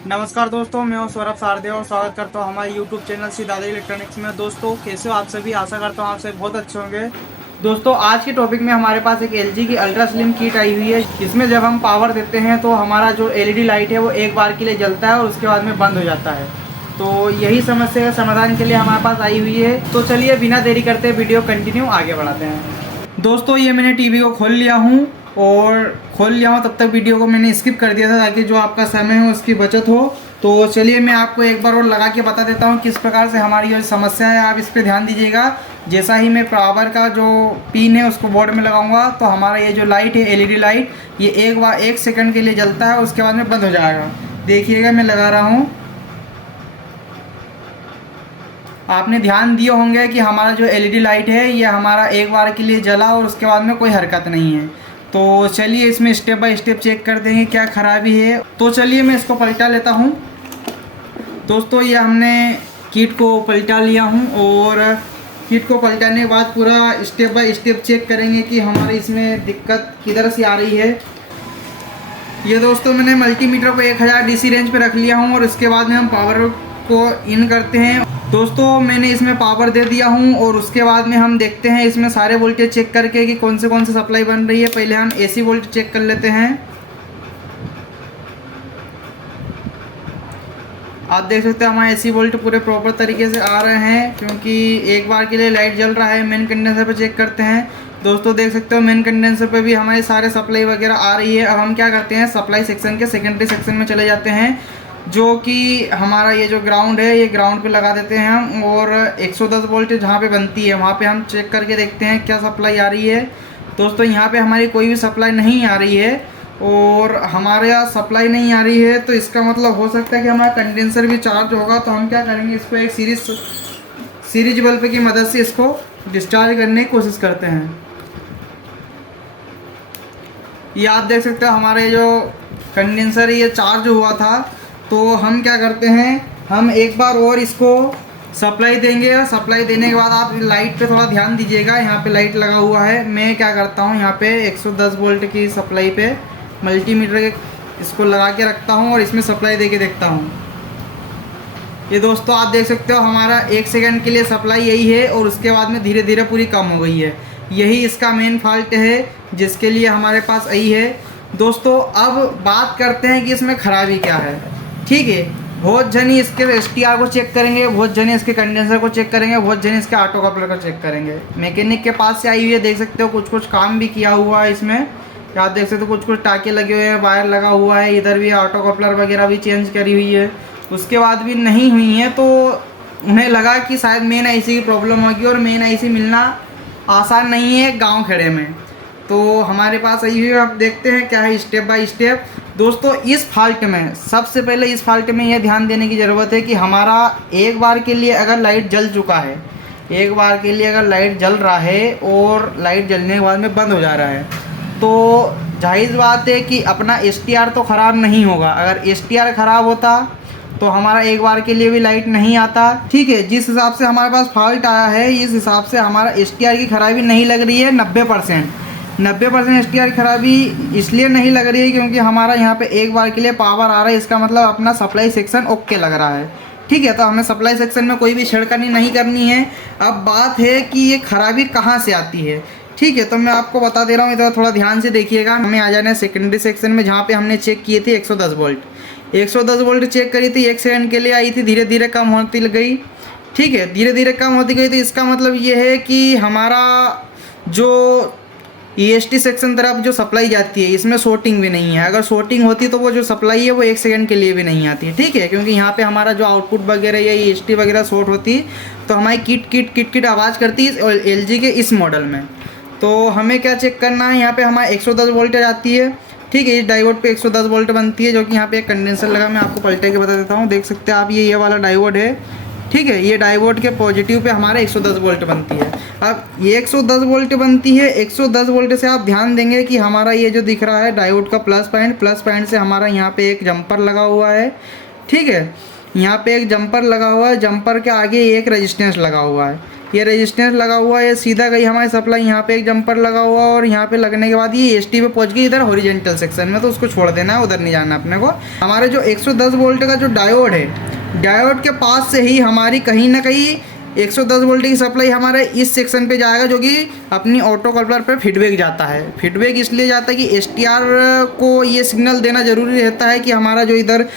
नमस्कार दोस्तों, मैं हूं सौरभ सारदेव और स्वागत करता हूं हमारे YouTube चैनल श्री दादा इलेक्ट्रॉनिक्स में। दोस्तों कैसे हो आप सभी? आशा करता हूं आप सभी बहुत अच्छे होंगे। दोस्तों आज के टॉपिक में हमारे पास एक LG की अल्ट्रा स्लिम किट आई हुई है। इसमें जब हम पावर देते हैं तो हमारा जो LED लाइट है वो एक बार के लिए जलता है और उसके बाद में बंद हो जाता है। तो यही समस्या का समाधान के लिए हमारे पास आई हुई है। तो चलिए बिना देरी करते वीडियो कंटिन्यू आगे बढ़ाते हैं। दोस्तों ये मैंने टीवी को खोल लिया हूँ तब तक वीडियो को मैंने स्किप कर दिया था ताकि जो आपका समय है उसकी बचत हो। तो चलिए मैं आपको एक बार और लगा के बता देता हूँ किस प्रकार से हमारी जो समस्या है, आप इस पर ध्यान दीजिएगा। जैसा ही मैं पावर का जो पिन है उसको बोर्ड में लगाऊंगा तो हमारा ये जो लाइट है LED लाइट, ये एक सेकंड के लिए जलता है, उसके बाद में बंद हो जाएगा। देखिएगा मैं लगा रहा हूँ। आपने ध्यान दिए होंगे कि हमारा जो LED लाइट है ये हमारा एक बार के लिए जला और उसके बाद में कोई हरकत नहीं है। तो चलिए इसमें स्टेप बाय स्टेप चेक कर देंगे क्या खराबी है। तो चलिए मैं इसको पलटा लेता हूँ। दोस्तों ये हमने किट को पलटा लिया हूँ और किट को पलटाने के बाद पूरा स्टेप बाय स्टेप चेक करेंगे कि हमारे इसमें दिक्कत किधर से आ रही है। ये दोस्तों मैंने मल्टीमीटर को 1000 DC रेंज पे रख लिया हूँ और इसके बाद में हम पावर को इन करते हैं। दोस्तों मैंने इसमें पावर दे दिया हूँ और उसके बाद में हम देखते हैं इसमें सारे वोल्टेज चेक करके कि कौन से सप्लाई बन रही है। पहले हम AC वोल्टेज चेक कर लेते हैं। आप देख सकते हैं हमारे AC वोल्ट पूरे प्रॉपर तरीके से आ रहे हैं क्योंकि एक बार के लिए लाइट जल रहा है। मेन कंडेंसर पर चेक करते हैं। दोस्तों देख सकते हो मेन कंडेंसर पे भी हमारे सारे सप्लाई वगैरह आ रही है। अब हम क्या करते हैं, सप्लाई सेक्शन के सेकेंडरी सेक्शन में चले जाते हैं, जो कि हमारा ये जो ग्राउंड है ये ग्राउंड पे लगा देते हैं हम। और 110 वोल्ट जहाँ पे बनती है वहाँ पे हम चेक करके देखते हैं क्या सप्लाई आ रही है। दोस्तों यहाँ पे हमारी कोई भी सप्लाई नहीं आ रही है और हमारे यहाँ सप्लाई नहीं आ रही है तो इसका मतलब हो सकता है कि हमारा कंडेंसर भी चार्ज होगा। तो हम क्या करेंगे, इसको एक सीरीज बल्ब की मदद से इसको डिस्चार्ज करने की कोशिश करते हैं। ये आप देख सकते हो हमारे जो कंडेंसर ये चार्ज हुआ था। तो हम क्या करते हैं, हम एक बार और इसको सप्लाई देंगे। सप्लाई देने के बाद आप लाइट पे थोड़ा ध्यान दीजिएगा। यहाँ पे लाइट लगा हुआ है। मैं क्या करता हूँ, यहाँ पे 110 वोल्ट की सप्लाई पे मल्टीमीटर के इसको लगा के रखता हूँ और इसमें सप्लाई दे के देखता हूँ। ये दोस्तों आप देख सकते हो हमारा 1 सेकंड के लिए सप्लाई यही है और उसके बाद में धीरे धीरे पूरी कम हो गई है। यही इसका मेन फॉल्ट है जिसके लिए हमारे पास आई है। दोस्तों अब बात करते हैं कि इसमें खराबी क्या है। ठीक है, बहुत जनी इसके STR को चेक करेंगे, बहुत जने इसके कंडेंसर को चेक करेंगे, बहुत जने इसके ऑटो कपलर को चेक करेंगे। मैकेनिक के पास से आई हुई है, देख सकते हो कुछ काम भी किया हुआ है इसमें। आप देख सकते हो कुछ टाके लगे हुए हैं, वायर लगा हुआ है, इधर भी ऑटो कपलर वगैरह भी चेंज करी हुई है। उसके बाद भी नहीं हुई है तो उन्हें लगा कि शायद मेन IC की प्रॉब्लम होगी और मेन IC मिलना आसान नहीं है गाँव खेड़े में। तो हमारे पास आई हुई है, आप देखते हैं क्या है स्टेप बाय स्टेप। दोस्तों इस फॉल्ट में सबसे पहले इस फॉल्ट में यह ध्यान देने की ज़रूरत है कि हमारा एक बार के लिए अगर लाइट जल चुका है, एक बार के लिए अगर लाइट जल रहा है और लाइट जलने के बाद में बंद हो जा रहा है तो जाहिर बात है कि अपना STR तो ख़राब नहीं होगा। अगर STR ख़राब होता तो हमारा एक बार के लिए भी लाइट नहीं आता। ठीक है, जिस हिसाब से हमारे पास फॉल्ट आया है इस हिसाब से हमारा STR की खराबी नहीं लग रही है। 90% STR खराबी इसलिए नहीं लग रही है क्योंकि हमारा यहाँ पे एक बार के लिए पावर आ रहा है। इसका मतलब अपना सप्लाई सेक्शन ओके लग रहा है। ठीक है, तो हमें सप्लाई सेक्शन में कोई भी छेड़खानी नहीं करनी है। अब बात है कि ये खराबी कहाँ से आती है। ठीक है, तो मैं आपको बता दे रहा हूँ, इधर थोड़ा ध्यान से देखिएगा। हमें आ जाना है सेकेंडरी सेक्शन में जहाँ पे हमने चेक किए थे 110 वोल्ट चेक करी थी। 1 सेकंड के लिए आई थी, धीरे धीरे कम होती गई। ठीक है, धीरे धीरे कम होती गई। तो इसका मतलब ये है कि हमारा जो EST सेक्शन तरफ जो सप्लाई जाती है इसमें शॉर्टिंग भी नहीं है। अगर शॉर्टिंग होती तो वो जो सप्लाई है वो 1 सेकंड के लिए भी नहीं आती है। ठीक है, क्योंकि यहाँ पे हमारा जो आउटपुट वगैरह या EST वगैरह शॉर्ट होती तो हमारी किट आवाज़ करती है LG के इस मॉडल में। तो हमें क्या चेक करना है, यहाँ पे हमारा 110 वोल्टेज आती है। ठीक है, इस डायोड पे 110 वोल्ट बनती है जो कि यहाँ पे एक कंडेंसर लगा। मैं आपको पलटे के बता देता हूँ। देख सकते हैं आप ये वाला डायोड है। ठीक है, ये डायोड के पॉजिटिव पे हमारे 110 वोल्ट बनती है। अब ये 110 वोल्ट बनती है। 110 वोल्ट से आप ध्यान देंगे कि हमारा ये जो दिख रहा है डायोड का प्लस पॉइंट से हमारा यहाँ पे एक जंपर लगा हुआ है। ठीक है, यहाँ पे एक जंपर लगा हुआ है, जंपर के आगे एक रेजिस्टेंस लगा हुआ है। ये रेजिस्टेंस लगा हुआ है, ये सीधा गई हमारी सप्लाई, यहाँ पे एक जंपर लगा हुआ और यहाँ पे लगने के बाद ये एसटी पे पहुँच गई इधर हॉरिजॉन्टल सेक्शन में, तो उसको छोड़ देना है, उधर नहीं जाना अपने को। हमारे जो 110 वोल्ट का जो डायोड है, डायोड के पास से ही हमारी कहीं ना कहीं 110 वोल्ट की सप्लाई हमारे इस सेक्शन पे जाएगा, जो कि अपनी ऑटो कपलर पे फीडबैक जाता है। फीडबैक इसलिए जाता है कि एसटीआर को ये सिग्नल देना ज़रूरी रहता है कि हमारा जो इधर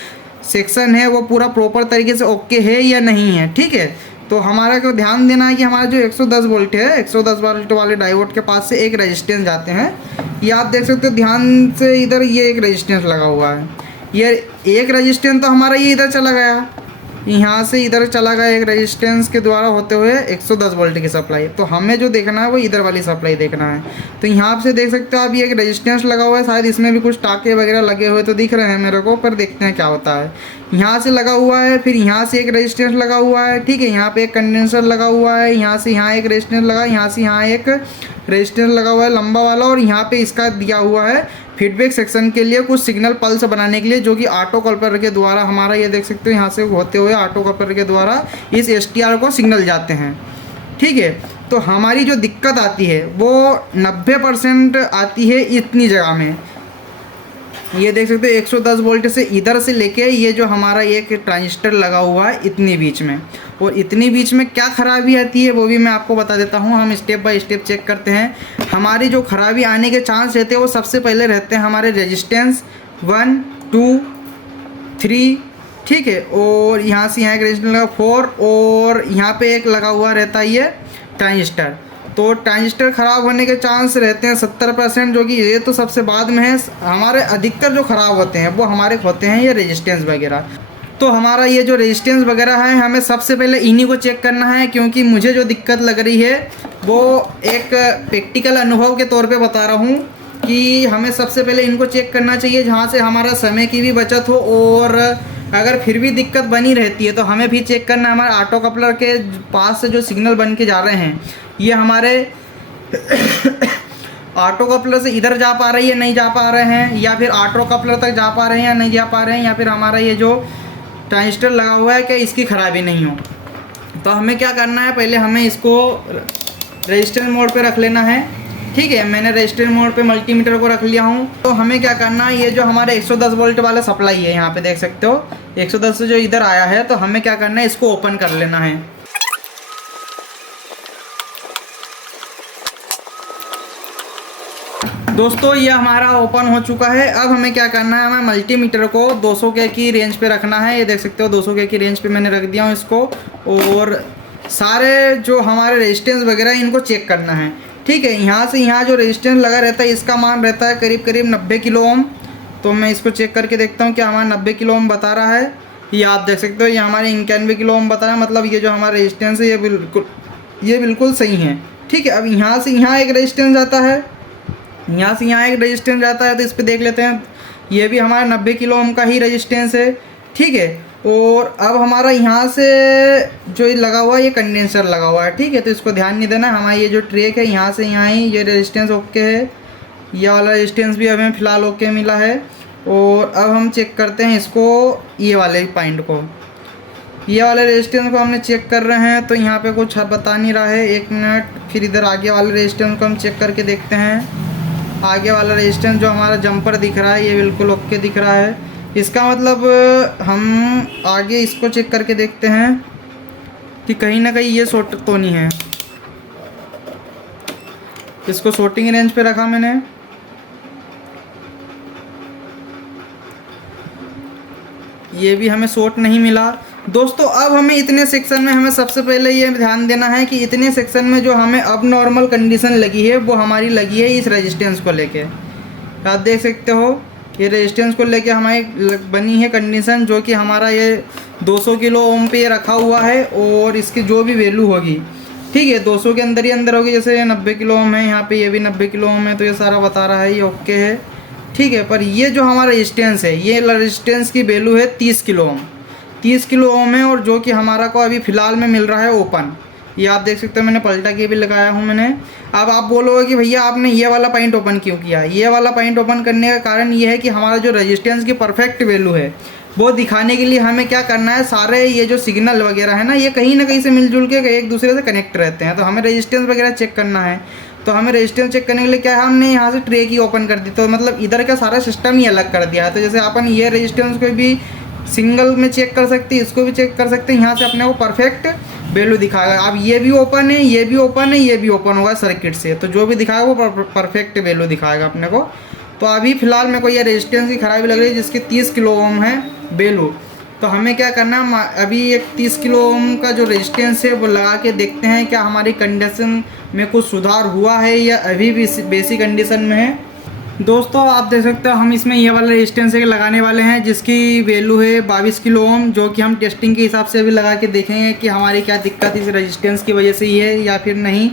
सेक्शन है वो पूरा प्रॉपर तरीके से ओके है या नहीं है, ठीक है। तो हमारा को ध्यान देना है कि हमारा जो 110 वोल्ट है, 110 वोल्ट वाले डायोड के पास से एक रेजिस्टेंस जाते हैं। ये आप देख सकते हो ध्यान से, इधर ये एक रेजिस्टेंस लगा हुआ है, ये एक रेजिस्टेंस तो हमारा ये इधर चला गया, यहाँ से इधर चला गया एक रेजिस्टेंस के द्वारा होते हुए 110 वोल्ट की सप्लाई। तो हमें जो देखना है वो इधर वाली सप्लाई देखना है। तो यहाँ से देख सकते हो आप, ये एक रेजिस्टेंस लगा हुआ है, शायद इसमें भी कुछ टाके वगैरह लगे हुए तो दिख रहे हैं मेरे को, पर देखते हैं क्या होता है। यहाँ से लगा हुआ है, फिर यहाँ से एक रेजिस्टेंस लगा हुआ है, ठीक है। यहाँ पे एक कंडेंसर लगा हुआ है, यहाँ से यहाँ एक रेजिस्टेंस लगा, यहाँ से यहाँ एक रेजिस्टेंस लगा हुआ है लंबा वाला, और यहाँ पे इसका दिया हुआ है फीडबैक सेक्शन के लिए कुछ सिग्नल पल्स बनाने के लिए, जो कि ऑटो कपलर के द्वारा हमारा ये देख सकते हो यहाँ से होते हुए ऑटो कपलर के द्वारा इस एसटीआर को सिग्नल जाते हैं, ठीक है। तो हमारी जो दिक्कत आती है वो 90% आती है इतनी जगह में। ये देख सकते हो 110 वोल्ट से इधर से लेके ये जो हमारा एक ट्रांजिस्टर लगा हुआ है इतनी बीच में, और इतनी बीच में क्या खराबी आती है वो भी मैं आपको बता देता हूँ। हम स्टेप बाय स्टेप चेक करते हैं। हमारी जो खराबी आने के चांस रहते हैं वो सबसे पहले रहते हैं हमारे रेजिस्टेंस 1 2 3, ठीक है। और यहाँ से यहाँ एक रेजिस्टेंस लगा 4, और यहाँ पे एक लगा हुआ रहता है ये ट्रांजिस्टर। तो ट्रांजिस्टर ख़राब होने के चांस रहते हैं 70%, जो कि ये तो सबसे बाद में है। हमारे अधिकतर जो ख़राब होते हैं वो हमारे होते हैं ये रेजिस्टेंस वगैरह। तो हमारा ये जो रेजिस्टेंस वगैरह है हमें सबसे पहले इन्हीं को चेक करना है, क्योंकि मुझे जो दिक्कत लग रही है वो एक प्रैक्टिकल अनुभव के तौर पे बता रहा हूँ कि हमें सबसे पहले इनको चेक करना चाहिए, जहाँ से हमारा समय की भी बचत हो। और अगर फिर भी दिक्कत बनी रहती है तो हमें भी चेक करना है हमारे ऑटो कपलर के पास से जो सिग्नल बन के जा रहे हैं ये हमारे ऑटो कपलर से इधर जा पा रही है नहीं जा पा रहे हैं, या फिर ऑटो कपलर तक जा पा रहे हैं या नहीं जा पा रहे हैं, या फिर हमारा ये जो ट्रांजिस्टर लगा हुआ है कि इसकी खराबी नहीं हो। तो हमें क्या करना है, पहले हमें इसको रजिस्टर मोड पे रख लेना है, ठीक है। मैंने रजिस्टर मोड पे मल्टीमीटर को रख लिया हूँ। तो हमें क्या करना है, ये जो हमारे 110 वोल्ट वाला सप्लाई है यहाँ पे देख सकते हो 110 से जो इधर आया है, तो हमें क्या करना है इसको ओपन कर लेना है। दोस्तों ये हमारा ओपन हो चुका है। अब हमें क्या करना है, हमें मल्टीमीटर को 200 के की रेंज पे रखना है। ये देख सकते हो 200 के की रेंज पे मैंने रख दिया हूँ इसको, और सारे जो हमारे रेजिस्टेंस वगैरह इनको चेक करना है, ठीक है। यहाँ से यहाँ जो रेजिस्टेंस लगा रहता है इसका मान रहता है करीब करीब 90 किलो ओम। तो मैं इसको चेक करके देखता हूँ कि हमारा 90 किलो ओम बता रहा है। ये आप देख सकते हो ये हमारे 91 किलो ओम बता रहा है, मतलब ये जो हमारा रेजिस्टेंस है ये बिल्कुल सही है, ठीक है। अब यहाँ से यहाँ एक रेजिस्टेंस आता है, यहाँ से यहाँ एक रेजिस्टेंस जाता है, तो इस पर देख लेते हैं। ये भी हमारा 90 किलो ओम का ही रेजिस्टेंस है, ठीक है। और अब हमारा यहाँ से जो लगा हुआ है ये कंडेंसर लगा हुआ है, ठीक है। तो इसको ध्यान नहीं देना, हमारा ये जो ट्रैक है यहाँ से यहाँ ही ये रेजिस्टेंस ओके है, ये वाला रेजिस्टेंस भी हमें फ़िलहाल ओके मिला है। और अब हम चेक करते हैं इसको, ये वाले पॉइंट को, ये वाले रेजिस्टेंस को हमने चेक कर रहे हैं। तो यहाँ पे कुछ बता नहीं रहा है, 1 मिनट। फिर इधर आगे वाले रेजिस्टेंस को हम चेक करके देखते हैं। आगे वाला रेजिस्टेंस जो हमारा जंपर दिख रहा है ये बिल्कुल ओके दिख रहा है। इसका मतलब हम आगे इसको चेक करके देखते हैं कि कहीं ना कहीं ये शॉर्ट तो नहीं है। इसको शॉर्टिंग रेंज पे रखा मैंने, ये भी हमें शॉर्ट नहीं मिला। दोस्तों अब हमें इतने सेक्शन में हमें सबसे पहले ये ध्यान देना है कि इतने सेक्शन में जो हमें अब नॉर्मल कंडीशन लगी है वो हमारी लगी है इस रेजिस्टेंस को लेके। आप देख सकते हो ये रेजिस्टेंस को लेके हमारी बनी है कंडीशन, जो कि हमारा ये 200 किलो ओम पे रखा हुआ है, और इसकी जो भी वैल्यू होगी, ठीक है, 200 के अंदर ही अंदर होगी। जैसे ये 90 किलो ओम है, यहाँ पे ये भी 90 किलो ओम है, तो ये सारा बता रहा है ये ओके है, ठीक है। पर ये जो हमारा रेजिस्टेंस है, ये रेजिस्टेंस की वैल्यू है 30 किलो ओम, 30 किलो ओम है, और जो कि हमारा को अभी फ़िलहाल में मिल रहा है ओपन। ये आप देख सकते हो मैंने पलटा के भी लगाया हूँ मैंने। अब आप बोलोगे कि भैया आपने ये वाला पॉइंट ओपन क्यों किया। ये वाला पॉइंट ओपन करने का कारण ये है कि हमारा जो रेजिस्टेंस की परफेक्ट वैल्यू है वो दिखाने के लिए हमें क्या करना है, सारे ये जो सिग्नल वगैरह है ना, ये कहीं ना कहीं से मिलजुल के एक दूसरे से कनेक्ट रहते हैं। तो हमें रेजिस्टेंस वगैरह चेक करना है। तो हमें रेजिस्टेंस चेक करने के लिए क्या है, हमने यहाँ से ट्रे की ओपन कर दी, तो मतलब इधर का सारा सिस्टम ही अलग कर दिया है। तो जैसे अपन ये रेजिस्टेंस को भी सिंगल में चेक कर सकते हैं, इसको भी चेक कर सकते हैं, यहाँ से अपने को परफेक्ट वैल्यू दिखाएगा। अब ये भी ओपन है, ये भी ओपन है, ये भी ओपन होगा सर्किट से, तो जो भी दिखाएगा वो परफेक्ट वैल्यू दिखाएगा अपने को। तो अभी फ़िलहाल मेरे को ये रेजिस्टेंस की खराबी लग रही है, जिसकी 30 किलो ओम है वैल्यू। तो हमें क्या करना है, अभी एक 30 किलो ओम का जो रेजिस्टेंस है वो लगा के देखते हैं क्या हमारी कंडीशन में कुछ सुधार हुआ है या अभी भी बेसिक कंडीशन में है। दोस्तों आप देख सकते हो हम इसमें ये वाला रेजिस्टेंस लगाने वाले हैं, जिसकी वैल्यू है 22 किलो ओम, जो कि हम टेस्टिंग के हिसाब से भी लगा के देखेंगे कि हमारी क्या दिक्कत इस रेजिस्टेंस की वजह से ही है या फिर नहीं।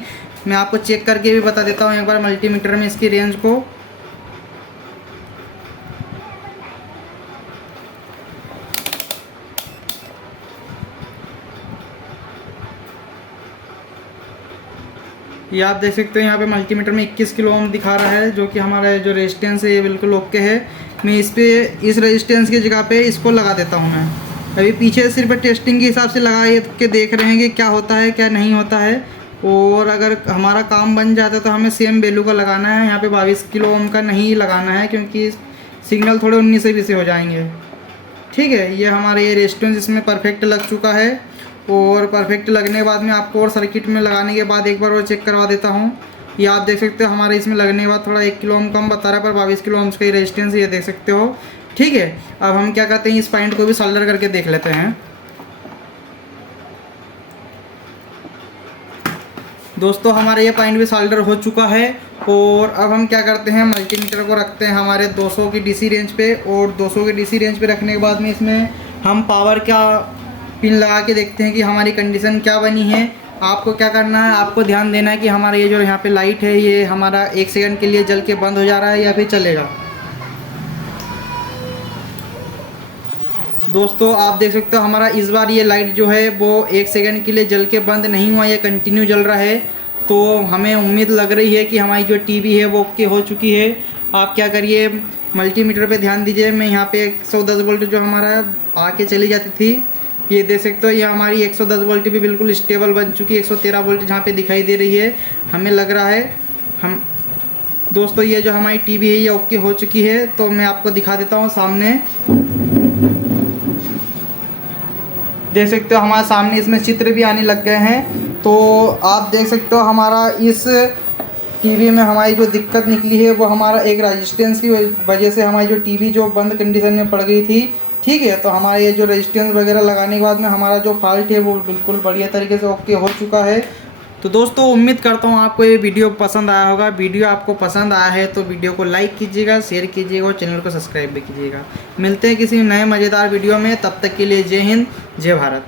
मैं आपको चेक करके भी बता देता हूँ एक बार मल्टीमीटर में इसकी रेंज को। ये आप देख सकते हो यहाँ पे मल्टीमीटर में 21 किलो ओम दिखा रहा है, जो कि हमारा जो रेजिस्टेंस है ये बिल्कुल ओके है। मैं इस रेजिस्टेंस की जगह पे इसको लगा देता हूँ। मैं अभी पीछे सिर्फ टेस्टिंग के हिसाब से लगा के देख रहे हैं कि क्या होता है क्या नहीं होता है, और अगर हमारा काम बन जाता है तो हमें सेम वैल्यू का लगाना है। यहाँ पे 22 किलो ओम का नहीं लगाना है, क्योंकि सिग्नल थोड़े 19-20 हो जाएंगे। ठीक है, ये हमारा ये रेजिस्टेंस इसमें परफेक्ट लग चुका है, और परफेक्ट लगने के बाद में आपको और सर्किट में लगाने के बाद एक बार और चेक करवा देता हूँ। ये आप देख सकते हो हमारे इसमें लगने के बाद थोड़ा 1 किलो ओम कम बता रहा है, पर 22 किलो ओम्स का ही रेजिस्टेंस ये देख सकते हो। ठीक है, अब हम क्या करते हैं, इस पॉइंट को भी सोल्डर करके देख लेते हैं। दोस्तों हमारा ये पॉइंट भी सोल्डर हो चुका है, और अब हम क्या करते हैं, मल्टीमीटर को रखते हैं हमारे 200 की डीसी रेंज पे, और 200 की डीसी रेंज पे रखने के बाद में इसमें हम पावर का पिन लगा के देखते हैं कि हमारी कंडीशन क्या बनी है। आपको क्या करना है, आपको ध्यान देना है कि हमारा ये जो यहाँ पे लाइट है ये हमारा 1 सेकंड के लिए जल के बंद हो जा रहा है या फिर चलेगा। दोस्तों आप देख सकते हो हमारा इस बार ये लाइट जो है वो 1 सेकंड के लिए जल के बंद नहीं हुआ, ये कंटिन्यू जल रहा है। तो हमें उम्मीद लग रही है कि हमारी जो टीवी है वो ओके हो चुकी है। आप क्या करिए, मल्टीमीटर पे ध्यान दीजिए। मैं यहाँ पे 110 वोल्ट जो हमारा आके चली जाती थी, ये देख सकते हो ये हमारी 110 वोल्ट भी बिल्कुल स्टेबल बन चुकी है। 113 वोल्ट जहाँ पे दिखाई दे रही है, हमें लग रहा है हम दोस्तों ये जो हमारी टीवी है ये ओके हो चुकी है। तो मैं आपको दिखा देता हूँ सामने, देख सकते हो हमारे सामने इसमें चित्र भी आने लग गए हैं। तो आप देख सकते हो हमारा इस टीवी में हमारी जो दिक्कत निकली है वो हमारा एक रेजिस्टेंस की वजह से हमारी जो टीवी जो बंद कंडीशन में पड़ गई थी। ठीक है, तो हमारा ये जो रेजिस्टेंस वगैरह लगाने के बाद में हमारा जो फॉल्ट है वो बिल्कुल बढ़िया तरीके से ओके हो चुका है। तो दोस्तों उम्मीद करता हूँ आपको ये वीडियो पसंद आया होगा। वीडियो आपको पसंद आया है तो वीडियो को लाइक कीजिएगा, शेयर कीजिएगा और चैनल को सब्सक्राइब भी कीजिएगा। मिलते हैं किसी नए मज़ेदार वीडियो में, तब तक के लिए जय हिंद, जय भारत।